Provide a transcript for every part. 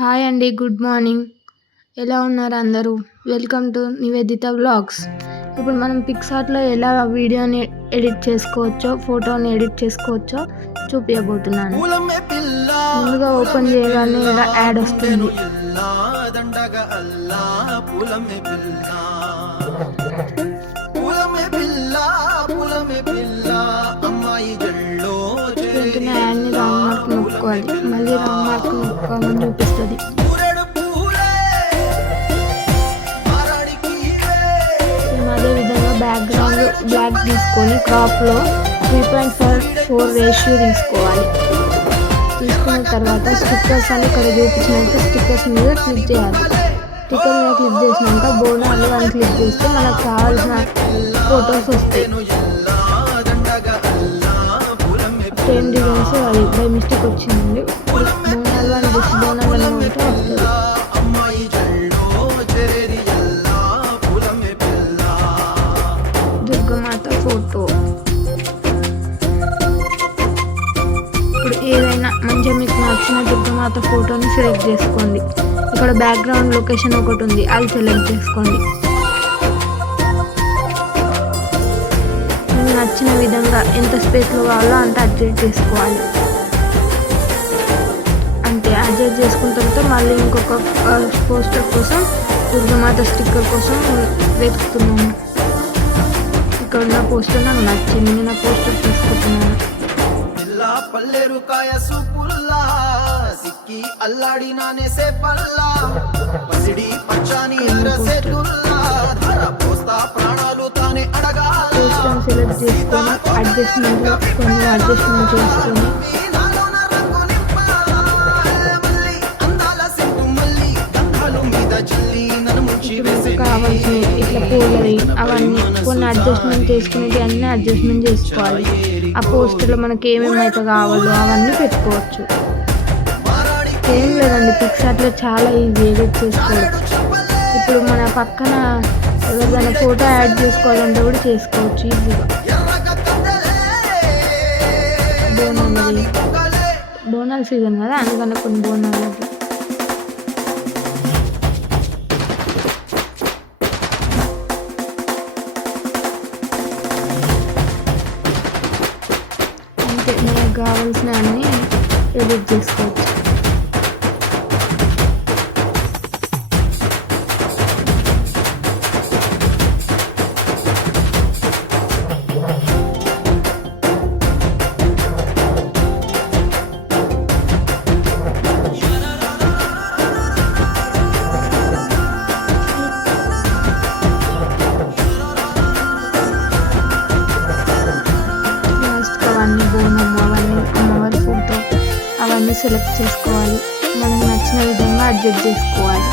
Hi అండి. Good morning. ఎలా ఉన్నారు అందరూ? Welcome to Nivedita vlogs. ఇప్పుడు మనం పిక్సార్ట్లో ఎలా వీడియోని ఎడిట్ చేసుకోవచ్చో, ఫోటోని ఎడిట్ చేసుకోవచ్చో చూపించబోతున్నాను. ముందుగా ఓపెన్ చేయగానే ఇలా యాడ్ వస్తుంది. వెంటనే యాడ్ని రాంగ్ మార్క్ నొక్కోవాలి. మళ్ళీ రాంగ్ మార్క్ నొక్కోమని చూపిస్తుంది. అదే విధంగా బ్యాక్గ్రౌండ్ బ్లాక్ తీసుకొని క్రాప్లో 3.4 రేషియో తీసుకోవాలి. తీసుకున్న తర్వాత స్టిక్కర్స్ అని ఇక్కడ చూపించినట్టు స్టిక్కర్స్ మీద క్లిక్ చేయాలి. స్టిక్కర్ మీద క్లిక్ చేసినాక బోనాలు అని క్లిక్ చేస్తే మనకు కావాల్సిన ఫొటోస్ వస్తాయి. 10 డిజైన్స్ అది బై మిస్టేక్ వచ్చిందండి. బోనాలు అని జస్ట్ బోనాలు అని ఉంటే వస్తుంది. దుర్గమాత ఫోటో. ఇప్పుడు ఏదైనా మంచిగా మీకు నచ్చిన దుర్గమాత ఫోటోని సెలెక్ట్ చేసుకోండి. ఇక్కడ బ్యాక్గ్రౌండ్ లొకేషన్ ఒకటి ఉంది, అది సెలెక్ట్ చేసుకోండి. మీకు నచ్చిన విధంగా ఎంత స్పేస్లో కావాలో అంత అడ్జస్ట్ చేసుకోవాలి. అంటే అడ్జస్ట్ చేసుకున్న తర్వాత మళ్ళీ ఇంకొక పోస్టర్ కోసం దుర్గమాత స్టిక్కర్ కోసం వెతుకుతున్నాను. ఇక్కడ ఉన్న పోస్టర్ నాకు నచ్చింది, నేను ఆ పోస్టర్ తీసుకుంటున్నాను. పోస్టర్ని సెలెక్ట్ చేసుకొని అడ్జస్ట్మెంట్ చేసుకొని కావాల్సినవి ఇట్లా పూలవి అవన్నీ కొన్ని అడ్జస్ట్మెంట్ చేసుకునేవి అన్నీ అడ్జస్ట్మెంట్ చేసుకోవాలి. ఆ పోస్టర్లో మనకి ఏమేమి అయితే కావాలో అవన్నీ పెట్టుకోవచ్చు. ఏం లేదండి, పిక్సార్ట్లో చాలా ఈజీ ఎడిట్ చేసుకోవచ్చు. ఇప్పుడు మన పక్కన ఎవరిదైనా ఫోటో యాడ్ చేసుకోవాలంటే కూడా చేసుకోవచ్చు ఈజీగా. బోనాల సీజన్ కదా, అందుకని కొన్ని బోనాలు అంతే. మనకు కావాల్సిన అన్నీ ఎడిట్ చేసుకోవచ్చు. బోనము అవన్నీ అమ్మవారి ఫోటో అవన్నీ సెలెక్ట్ చేసుకోవాలి. మనకు నచ్చిన విధంగా అడ్జస్ట్ చేసుకోవాలి.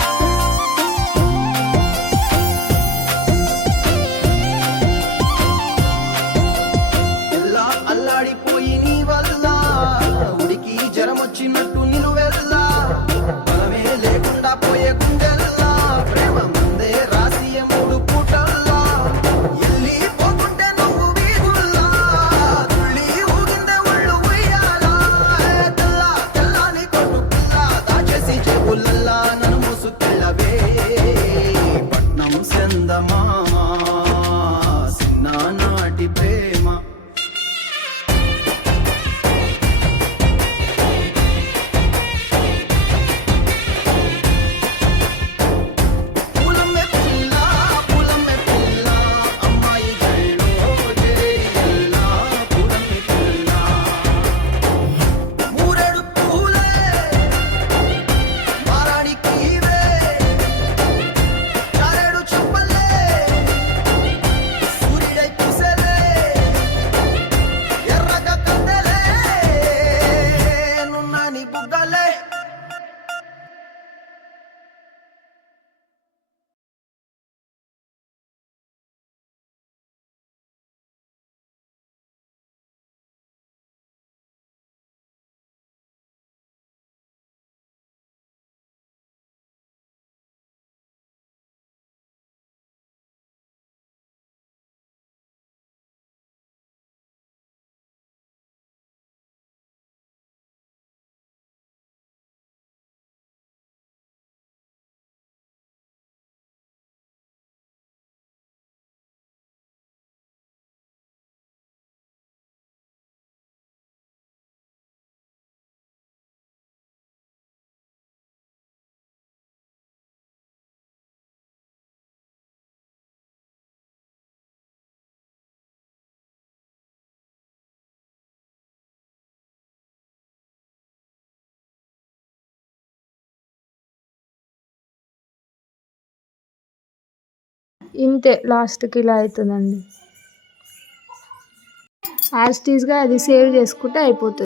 ఇంతే లాస్ట్కి ఇలా అవుతుందండి. యాజ్ టీజ్గా అది సేవ్ చేసుకుంటే అయిపోతుంది.